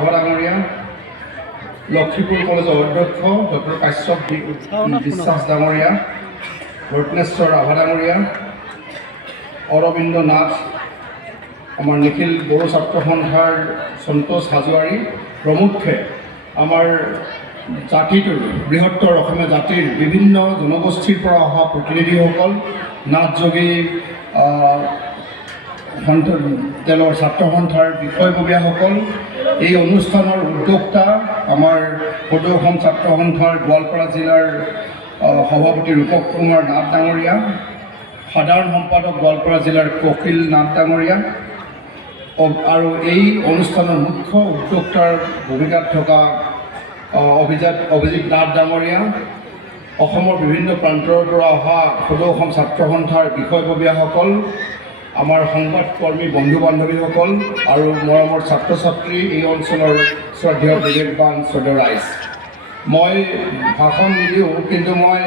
ৰাভা ডাঙৰীয়া, লক্ষীপুৰ কলেজৰ অধ্যক্ষ ডক্টৰ কাশ্যপ বিশ্বাস ডাঙৰীয়া, ৰত্নেশ্বৰ ৰাভা ডাঙৰীয়া, অৰবিন্দ নাথ, আমাৰ নিখিল বড়ো ছাত্ৰ সন্থাৰ সন্তোষ হাজোৱাৰী প্ৰমুখ্যে আমাৰ জাতিটোৰ বৃহত্তৰ অসমীয়া জাতিৰ বিভিন্ন জনগোষ্ঠীৰ পৰা অহা প্ৰতিনিধিসকল, নাথযোগী তেওঁলোকৰ ছাত্ৰ সন্থাৰ বিষয়ববীয়াসকল, এই অনুষ্ঠানৰ উদ্যোক্তা আমাৰ সদৌ অসম ছাত্ৰ সন্থাৰ গোৱালপাৰা জিলাৰ সভাপতি ৰূপক কুমাৰ নাথ ডাঙৰীয়া, সাধাৰণ সম্পাদক গোৱালপাৰা জিলাৰ ককিল নাথ ডাঙৰীয়া আৰু এই অনুষ্ঠানৰ মুখ্য উদ্যোক্তাৰ ভূমিকাত থকা অভিজিত নাথ ডাঙৰীয়া, অসমৰ বিভিন্ন প্ৰান্তৰ পৰা অহা সদৌ অসম ছাত্ৰ সন্থাৰ বিষয়ববীয়াসকল, আমাৰ সংবাদকৰ্মী বন্ধু বান্ধৱীসকল আৰু মৰমৰ ছাত্ৰ ছাত্ৰী, এই অঞ্চলৰ শ্ৰদ্ধেয় বিবেকবান শ্ৰদ্ধেয় ৰাইজ। মই ভাষণ নিদিওঁ, কিন্তু মই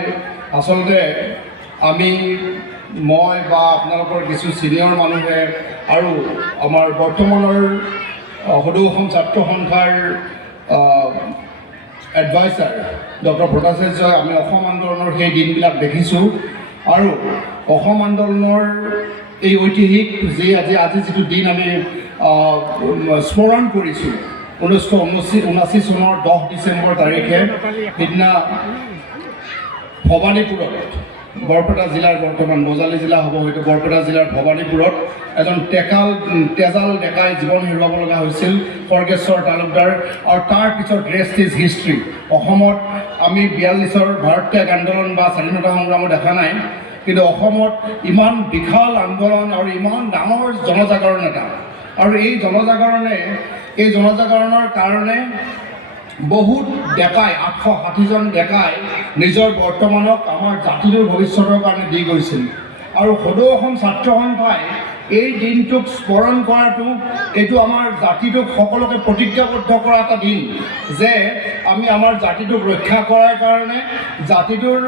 আচলতে মই বা আপোনালোকৰ কিছু ছিনিয়ৰ মানুহে আৰু আমাৰ বৰ্তমানৰ সদৌ অসম ছাত্ৰ সন্থাৰ এডভাইচাৰ ডক্টৰ ভট্টাচাৰ্যই আমি অসম আন্দোলনৰ সেই দিনবিলাক দেখিছোঁ আৰু অসম আন্দোলনৰ এই ঐতিহাসিক আজি যিটো দিন আমি স্মৰণ কৰিছোঁ 1979 চনৰ 10 ডিচেম্বৰ তাৰিখে, সিদিনা ভৱানীপুৰত, বৰপেটা জিলাৰ বৰ্তমান মজালি জিলা হ'ব হয়তো, বৰপেটা জিলাৰ ভৱানীপুৰত এজন তেজাল ডেকাই জীৱন হেৰুৱাব লগা হৈছিল, খৰ্গেশ্বৰ তালুকদাৰ। আৰু তাৰ পিছত ৰেষ্ট ইজ হিষ্ট্ৰী। অসমত আমি 42ৰ ভাৰত ত্যাগ আন্দোলন বা স্বাধীনতা সংগ্ৰামো দেখা নাই, কিন্তু অসমত ইমান বিশাল আন্দোলন আৰু ইমান ডাঙৰ জনজাগৰণ এটা, আৰু এই জনজাগৰণৰ কাৰণে বহুত ডেকাই 860জন ডেকাই নিজৰ বৰ্তমানক আমাৰ জাতিটোৰ ভৱিষ্যতৰ কাৰণে দি গৈছিল। আৰু সদৌ অসম ছাত্ৰ সন্থাই এই দিনটোক স্মৰণ কৰাটো, এইটো আমাৰ জাতিটোক সকলোকে প্ৰতিজ্ঞাবদ্ধ কৰা এটা দিন যে আমি আমাৰ জাতিটোক ৰক্ষা কৰাৰ কাৰণে, জাতিটোৰ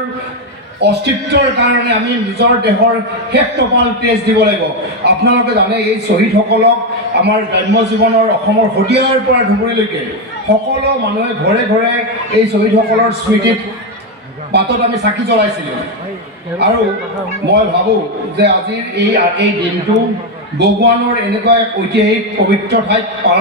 অস্তিত্বৰ কাৰণে আমি নিজৰ দেহৰ শেষ টোপাল তেজ দিব লাগিব। আপোনালোকে জানে এই শ্বহীদসকলক আমাৰ গ্ৰাম্য জীৱনৰ অসমৰ শদিয়াৰ পৰা ধুবুৰীলৈকে সকলো মানুহে ঘৰে ঘৰে এই শ্বহীদসকলৰ স্মৃতিত বাটত আমি চাকি জ্বলাইছিলোঁ। আৰু মই ভাবোঁ যে আজিৰ এই দিনটো ভগৱানৰ এনেকুৱা এক ঐতিহাসিক পবিত্ৰ ঠাইত পালন